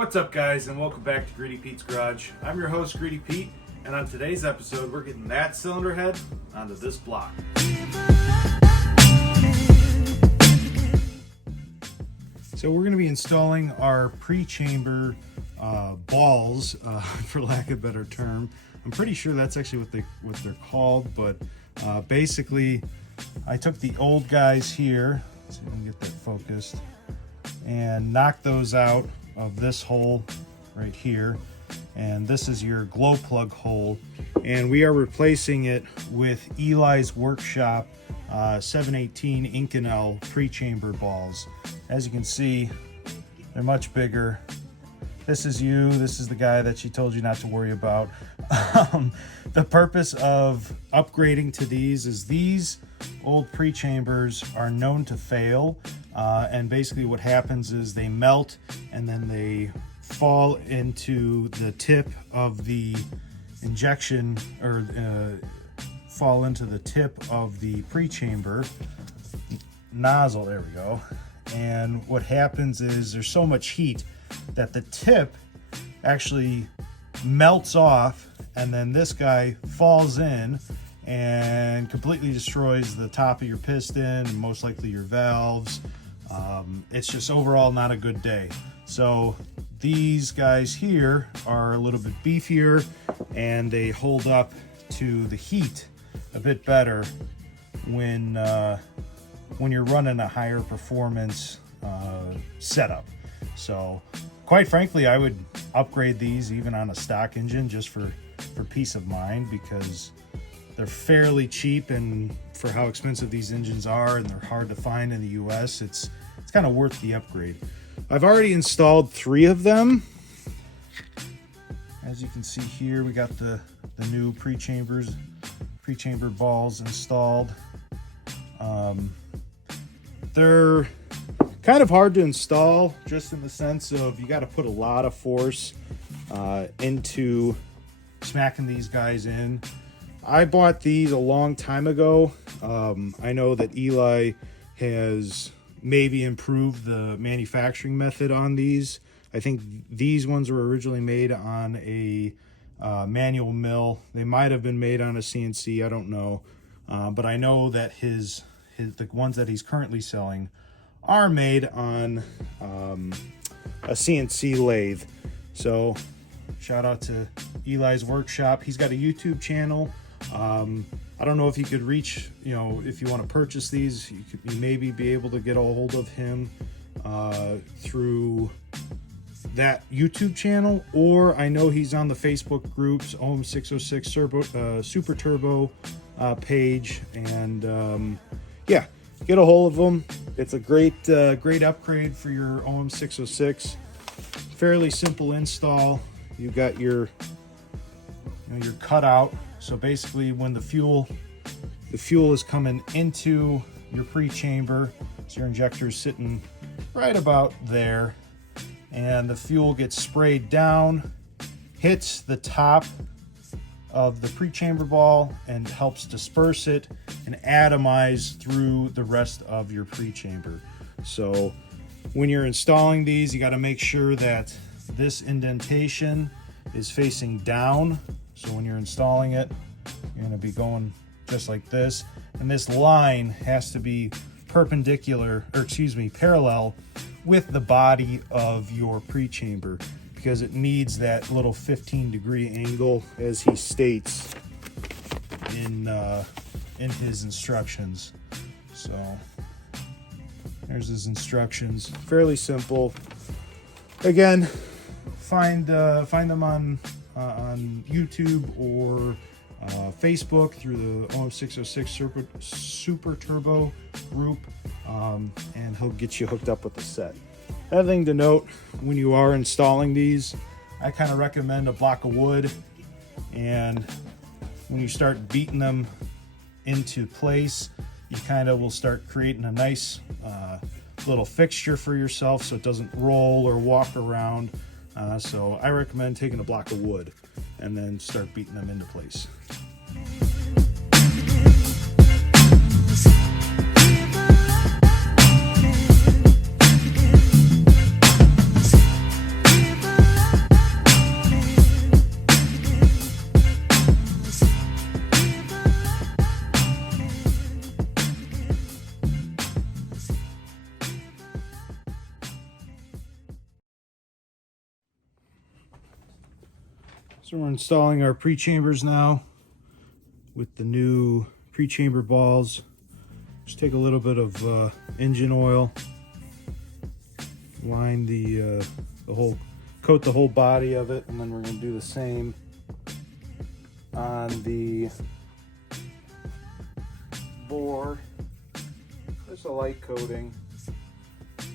What's up, guys, and welcome back to Greedy Pete's Garage. I'm your host, Greedy Pete, and on today's episode, we're getting that cylinder head onto this block. So we're going to be installing our pre-chamber balls, for lack of a better term. I'm pretty sure that's actually what they're called, but basically, I took the old guys here, let's see if I can get that focused, and knocked those out of this hole right here, and this is your glow plug hole, and we are replacing it with Eli's Workshop 718 Inconel pre-chamber balls. As you can see, they're much bigger. This is the guy that she told you not to worry about. The purpose of upgrading to these is these old pre-chambers are known to fail, and basically what happens is they melt and then they fall into the tip of the injection, or fall into the tip of the pre-chamber nozzle. There we go. And what happens is there's so much heat that the tip actually melts off, and then this guy falls in and completely destroys the top of your piston and most likely your valves. It's just overall not a good day. So these guys here are a little bit beefier and they hold up to the heat a bit better when you're running a higher performance setup. So quite frankly, I would upgrade these even on a stock engine just for peace of mind, because they're fairly cheap, and for how expensive these engines are and they're hard to find in the US, it's kind of worth the upgrade. I've already installed 3 of them. As you can see here, we got the new pre-chamber balls installed. They're kind of hard to install, just in the sense of you got to put a lot of force into smacking these guys in. I bought these a long time ago. I know that Eli has maybe improved the manufacturing method on these. I think these ones were originally made on a manual mill. They might have been made on a CNC, I don't know. But I know that the ones that he's currently selling are made on a CNC lathe. So shout out to Eli's Workshop. He's got a YouTube channel. I don't know if you could reach, if you want to purchase these, you maybe be able to get a hold of him through that YouTube channel, or I know he's on the Facebook groups, OM606 Super Turbo page, and yeah, get a hold of them. It's a great upgrade for your OM606. Fairly simple install. You got your cutout. So basically, when the fuel is coming into your pre-chamber, so your injector is sitting right about there, and the fuel gets sprayed down, hits the top of the pre-chamber ball and helps disperse it and atomize through the rest of your pre-chamber. So when you're installing these, you got to make sure that this indentation is facing down. So when you're installing it, you're going to be going just like this, and this line has to be parallel with the body of your pre-chamber, because it needs that little 15-degree angle, as he states in his instructions. So there's his instructions. Fairly simple. Again, find them on YouTube or Facebook through the OM606 Super Turbo group, and he'll get you hooked up with the set. Another thing to note, when you are installing these, I kind of recommend a block of wood, and when you start beating them into place, you kind of will start creating a nice little fixture for yourself so it doesn't roll or walk around. So I recommend taking a block of wood and then start beating them into place. So we're installing our pre-chambers now with the new pre-chamber balls. Just take a little bit of engine oil, line the whole, coat the whole body of it, and then we're going to do the same on the bore. Just a light coating. Make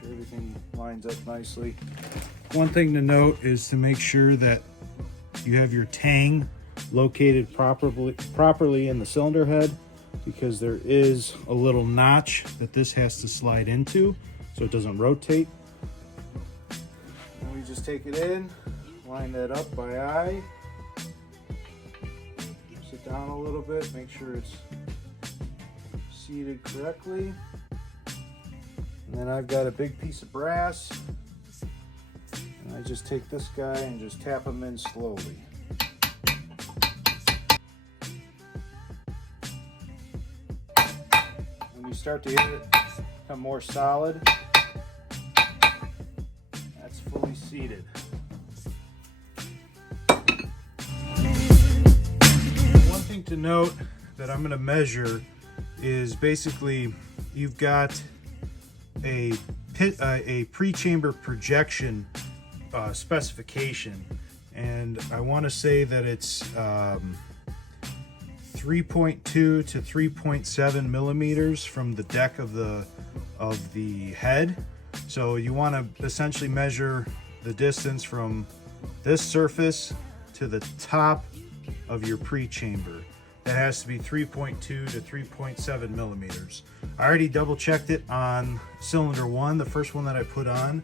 sure everything lines up nicely. One thing to note is to make sure that you have your tang located properly in the cylinder head, because there is a little notch that this has to slide into so it doesn't rotate. And we just take it in, line that up by eye, sit down a little bit, make sure it's seated correctly. And then I've got a big piece of brass, and I just take this guy and just tap him in slowly. When you start to hear it become more solid, that's fully seated. One thing to note that I'm going to measure is basically you've got a pre-chamber projection specification, and I want to say that it's 3.2 to 3.7 millimeters from the deck of the head. So you want to essentially measure the distance from this surface to the top of your pre-chamber. That has to be 3.2 to 3.7 millimeters. I already double checked it on cylinder 1, the first one that I put on.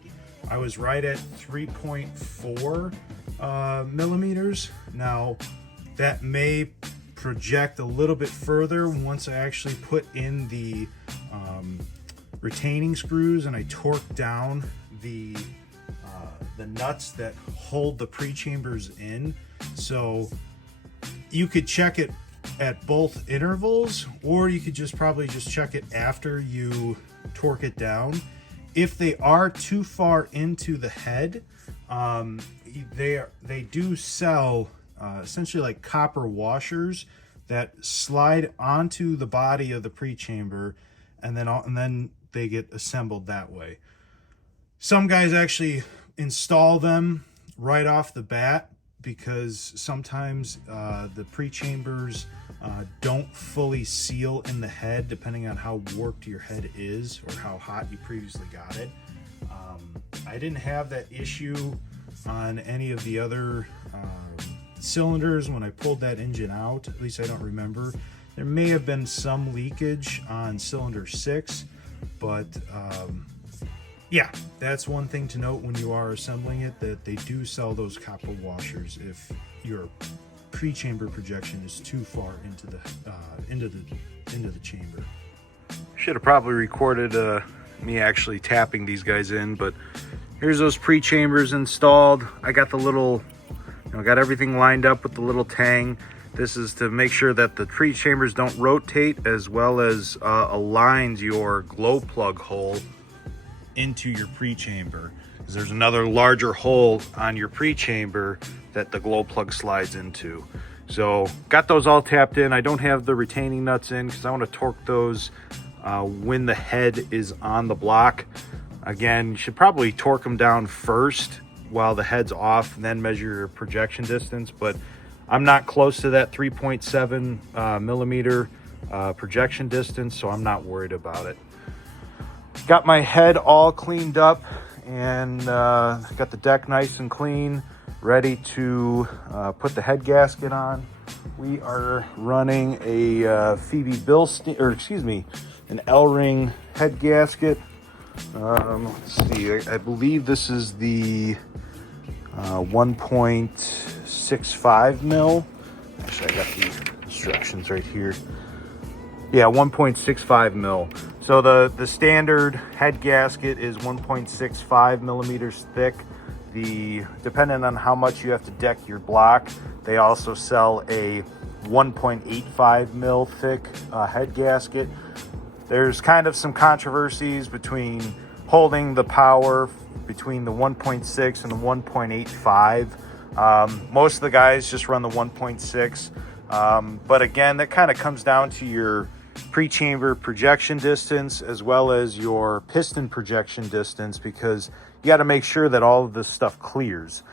I was right at 3.4 millimeters. Now that may project a little bit further once I actually put in the retaining screws and I torque down the nuts that hold the pre-chambers in. So you could check it at both intervals, or you could probably just check it after you torque it down. If they are too far into the head, they do sell essentially like copper washers that slide onto the body of the pre-chamber, and then they get assembled that way. Some guys actually install them right off the bat, because sometimes the pre-chambers don't fully seal in the head, depending on how warped your head is or how hot you previously got it. I didn't have that issue on any of the other cylinders when I pulled that engine out. At least I don't remember. There may have been some leakage on cylinder 6, but yeah, that's one thing to note when you are assembling it, that they do sell those copper washers if your pre-chamber projection is too far into the chamber. Should have probably recorded me actually tapping these guys in, but here's those pre-chambers installed. I got the little, got everything lined up with the little tang. This is to make sure that the pre-chambers don't rotate, as well as aligns your glow plug hole into your pre-chamber, because there's another larger hole on your pre-chamber that the glow plug slides into. So got those all tapped in. I don't have the retaining nuts in because I want to torque those when the head is on the block. Again, you should probably torque them down first while the head's off, and then measure your projection distance, but I'm not close to that 3.7 millimeter projection distance, so I'm not worried about it. Got my head all cleaned up, and got the deck nice and clean, ready to put the head gasket on. We are running a Phoebe Bilstein, or excuse me, an L-ring head gasket. Let's see, I believe this is the 1.65 mil. Actually, I got the instructions right here. Yeah, 1.65 mil. So the standard head gasket is 1.65 millimeters thick. Depending on how much you have to deck your block, they also sell a 1.85 mil thick head gasket. There's kind of some controversies between holding the power between the 1.6 and the 1.85 Most of the guys just run the 1.6, but again, that kind of comes down to your pre-chamber projection distance as well as your piston projection distance, because you got to make sure that all of this stuff clears.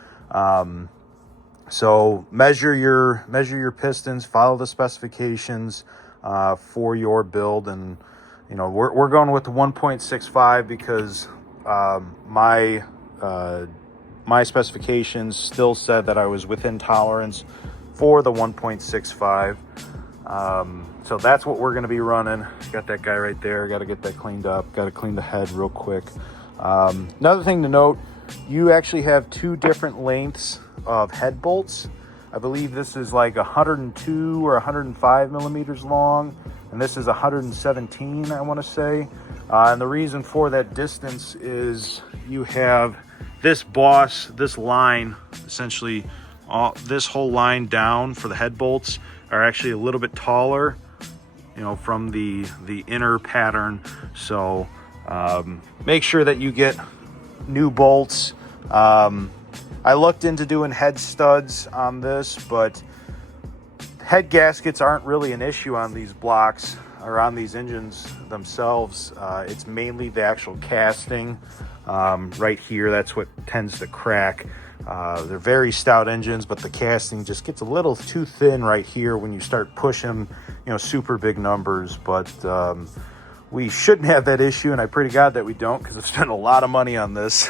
So measure your pistons, follow the specifications for your build, and you know, we're going with the 1.65 because my specifications still said that I was within tolerance for the 1.65. So that's what we're going to be running. Got that guy right there. Got to get that cleaned up. Got to clean the head real quick. Another thing to note, you actually have two different lengths of head bolts. I believe this is like 102 or 105 millimeters long, and this is 117, I want to say. And the reason for that distance is you have this this line, essentially this whole line down for the head bolts are actually a little bit taller, you know, from the inner pattern. So make sure that you get new bolts. I looked into doing head studs on this, but head gaskets aren't really an issue on these blocks or on these engines themselves. It's mainly the actual casting right here. That's what tends to crack. They're very stout engines, but the casting just gets a little too thin right here when you start pushing, you know, super big numbers. But we shouldn't have that issue, and I pray to God that we don't, because I've spent a lot of money on this.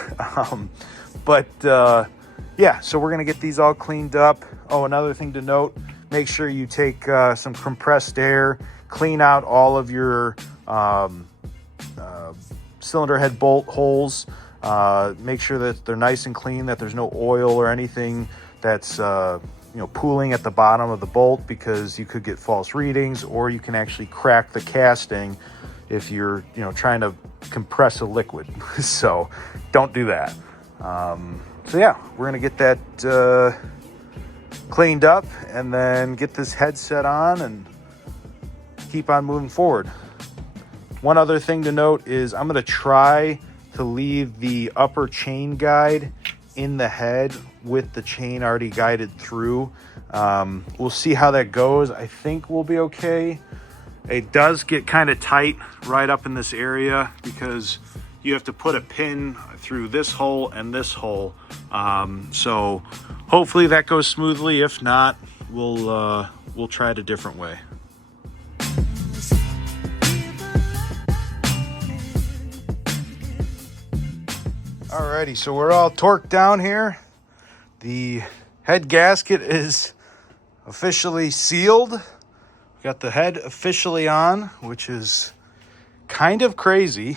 Yeah, so we're going to get these all cleaned up. Oh, another thing to note, make sure you take some compressed air, clean out all of your cylinder head bolt holes. Make sure that they're nice and clean, that there's no oil or anything that's pooling at the bottom of the bolt, because you could get false readings, or you can actually crack the casting if you're trying to compress a liquid. So don't do that. So yeah, we're gonna get that cleaned up and then get this headset on and keep on moving forward. One other thing to note is I'm gonna try to leave the upper chain guide in the head with the chain already guided through. We'll see how that goes. I think we'll be okay. It does get kind of tight right up in this area because you have to put a pin through this hole and this hole. So hopefully that goes smoothly. If not, we'll try it a different way. Alrighty, so we're all torqued down here. The head gasket is officially sealed. Got the head officially on, which is kind of crazy,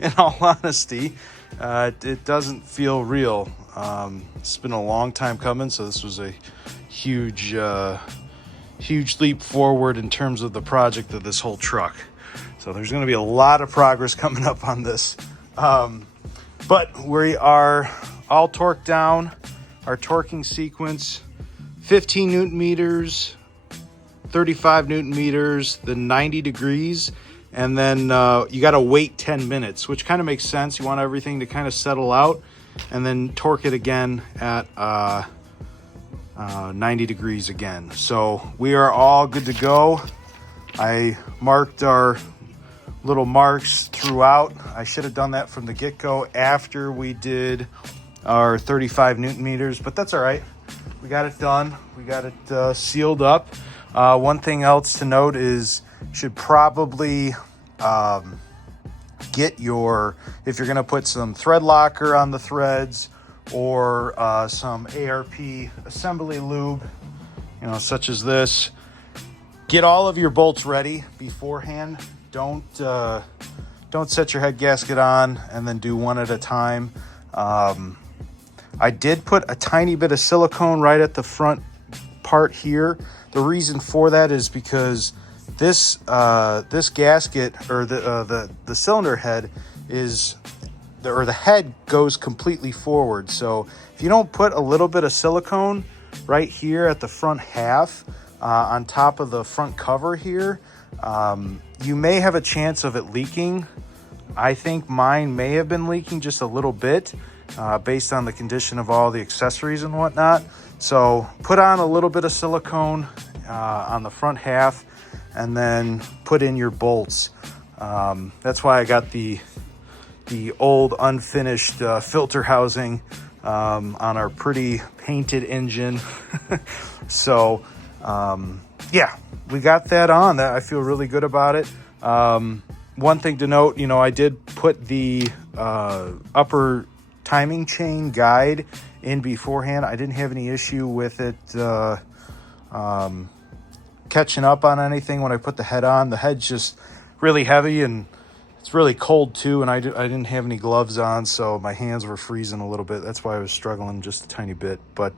in all honesty. It doesn't feel real. It's been a long time coming, so this was a huge leap forward in terms of the project of this whole truck. So there's going to be a lot of progress coming up on this. But we are all torqued down. Our torquing sequence, 15 Newton meters, 35 Newton meters, then 90 degrees. And then you got to wait 10 minutes, which kind of makes sense. You want everything to kind of settle out, and then torque it again at 90 degrees again. So we are all good to go. I marked our little marks throughout. I should have done that from the get-go after we did our 35 Newton meters, but that's all right. We got it done. We got it sealed up. One thing else to note is you should probably get your, if you're going to put some thread locker on the threads or some ARP assembly lube, such as this, get all of your bolts ready beforehand. Don't set your head gasket on and then do one at a time. I did put a tiny bit of silicone right at the front part here. The reason for that is because this gasket, or the cylinder head, the head goes completely forward. So if you don't put a little bit of silicone right here at the front half, on top of the front cover here, you may have a chance of it leaking I think mine may have been leaking just a little bit based on the condition of all the accessories and whatnot. So put on a little bit of silicone on the front half and then put in your bolts. That's why I got the old unfinished filter housing on our pretty painted engine. So yeah, we got that on. I feel really good about it. One thing to note, you know, I did put the upper timing chain guide in beforehand. I didn't have any issue with it catching up on anything when I put the head on. The head's just really heavy and it's really cold too, and I didn't have any gloves on, so my hands were freezing a little bit. That's why I was struggling just a tiny bit. But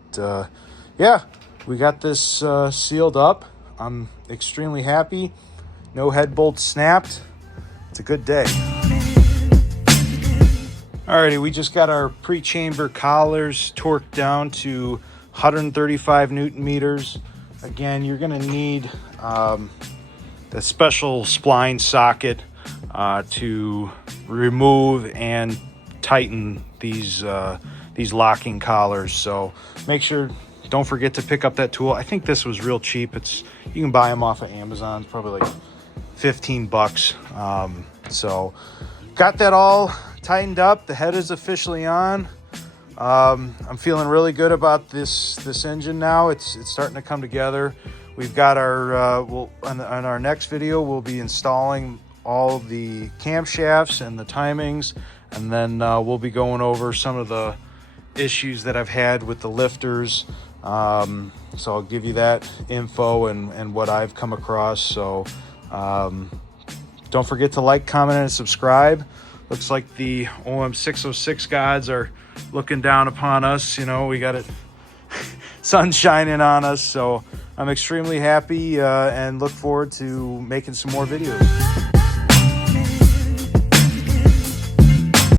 yeah, we got this sealed up. I'm extremely happy. No head bolts snapped. It's a good day. Alrighty, we just got our pre-chamber collars torqued down to 135 Newton meters. Again, you're gonna need the special spline socket to remove and tighten these locking collars. So make sure, don't forget to pick up that tool. I think this was real cheap. You can buy them off of Amazon. It's probably like $15. So got that all tightened up. The head is officially on. I'm feeling really good about this engine now. It's starting to come together. We've got our on our next video we'll be installing all the camshafts and the timings, and then we'll be going over some of the issues that I've had with the lifters. So I'll give you that info and what I've come across. So don't forget to like, comment, and subscribe. Looks like the OM606 gods are looking down upon us. You know, we got it sun shining on us. So I'm extremely happy and look forward to making some more videos.